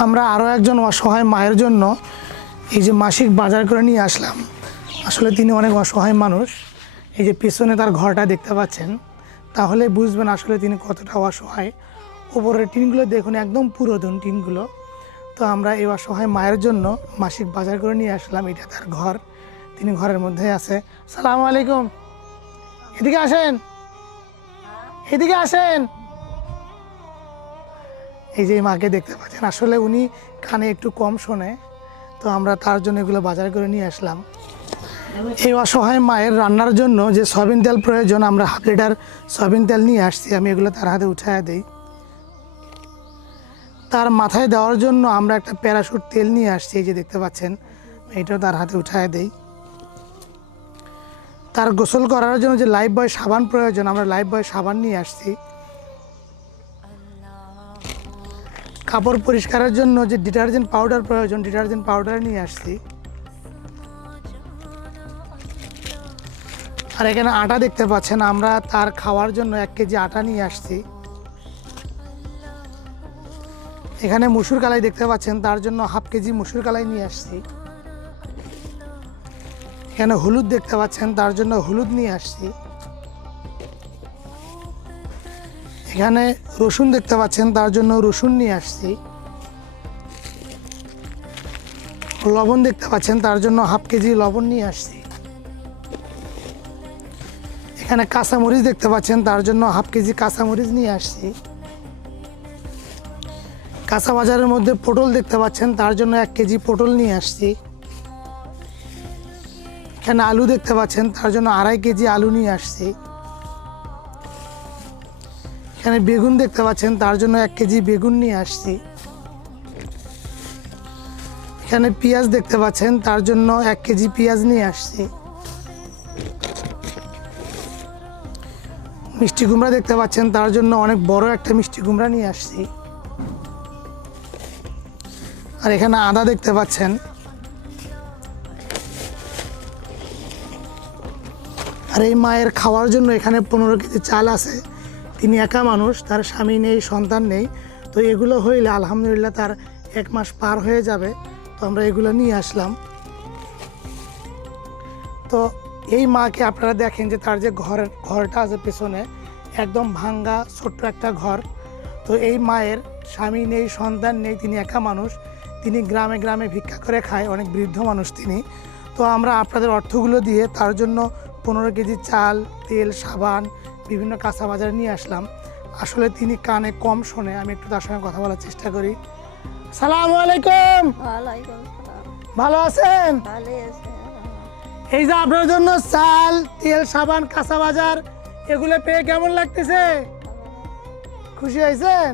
আমরা আরও একজন অসহায় মায়ের জন্য এই যে মাসিক বাজার করে নিয়ে আসলাম। আসলে তিনি অনেক অসহায় মানুষ। এই যে পিছনে তার ঘরটা দেখতে পাচ্ছেন, তাহলে বুঝবেন আসলে তিনি কতটা অসহায়। উপরের টিনগুলো দেখুন একদম পুরাতন টিনগুলো। তো আমরা এই অসহায় মায়ের জন্য মাসিক বাজার করে নিয়ে আসলাম। এটা তার ঘর, তিনি ঘরের মধ্যে আছে। সালামু আলাইকুম, এদিকে আসেন, এদিকে আসেন। এই যে মাকে দেখতে পাচ্ছেন, আসলে উনি কানে একটু কম শোনে, তো আমরা তার জন্য এগুলো বাজার করে নিয়ে আসলাম। এই অসহায় মায়ের রান্নার জন্য যে সয়াবিন তেল প্রয়োজন, আমরা হাফ লিটার সয়াবিন তেল নিয়ে আসছি। আমি এগুলো তার হাতে উঠায় দিই। তার মাথায় দেওয়ার জন্য আমরা একটা প্যারাশুট তেল নিয়ে আসছি, এই যে দেখতে পাচ্ছেন, এইটাও তার হাতে উঠায় দেই। তার গোসল করার জন্য যে লাইফ বয় সাবান প্রয়োজন, আমরা লাইফ বয় সাবান নিয়ে আসছি। কাপড় পরিষ্কারের জন্য যে ডিটারজেন্ট পাউডার প্রয়োজন, ডিটারজেন্ট পাউডার নিয়ে আসছি। আর এখানে আটা দেখতে পাচ্ছেন, আমরা তার খাওয়ার জন্য 1 কেজি আটা নিয়ে আসছি। এখানে মসুর কালাই দেখতে পাচ্ছেন, তার জন্য হাফ কেজি মসুর কালাই নিয়ে আসছি। এখানে হলুদ দেখতে পাচ্ছেন, তার জন্য হলুদ নিয়ে আসছি। এখানে রসুন দেখতে পাচ্ছেন, তার জন্য রসুন নিয়ে আসছি। লবণ দেখতে পাচ্ছেন, তার জন্য হাফ কেজি লবণ নিয়ে আসছি। এখানে কাঁচামরিচ দেখতে পাচ্ছেন, তার জন্য হাফ কেজি কাঁচামরিচ নিয়ে আসছি। কাঁচা বাজারের মধ্যে পটল দেখতে পাচ্ছেন, তার জন্য 1 কেজি পটল নিয়ে আসছি। এখানে আলু দেখতে পাচ্ছেন, তার জন্য 2.5 কেজি আলু নিয়ে আসছি। এখানে বেগুন দেখতে পাচ্ছেন, তার জন্য 1 কেজি বেগুন নিয়ে আসছি। এখানে পেঁয়াজ দেখতে পাচ্ছেন, তার জন্য 1 কেজি পেঁয়াজ নিয়ে আসছি। মিষ্টি কুমড়া দেখতে পাচ্ছেন, তার জন্য অনেক বড় একটা মিষ্টি কুমড়া নিয়ে আসছি। আর এখানে আদা দেখতে পাচ্ছেন। আর এই মায়ের খাওয়ার জন্য এখানে 15 কেজি চাল আছে। তিনি একা মানুষ, তার স্বামী নেই, সন্তান নেই। তো এগুলো হইলে আলহামদুলিল্লাহ তার 1 মাস পার হয়ে যাবে। তো আমরা এগুলো নিয়ে আসলাম। তো এই মাকে আপনারা দেখেন যে তার যে ঘরটা আছে পেছনে, একদম ভাঙ্গা ছোট্ট একটা ঘর। তো এই মায়ের স্বামী নেই, সন্তান নেই, তিনি একা মানুষ। তিনি গ্রামে গ্রামে ভিক্ষা করে খায়, অনেক বৃদ্ধ মানুষ তিনি। তো আমরা আপনাদের অর্থগুলো দিয়ে তার জন্য 15 কেজি চাল, তেল, সাবান, বিভিন্ন কাঁচা বাজার নিয়ে আসলাম। আসলে তিনি কানে কম শোনে, আমি একটু তার সঙ্গে কথা বলার চেষ্টা করি। সালামু আলাইকুম, ওয়ালাইকুম সালাম। ভালো আছেন? ভালোই আছে। এই যে আপনার জন্য চাল, তেল, সাবান, কাঁচা বাজার এগুলো পেয়ে কেমন লাগতেছে? খুশি হয়েছেন?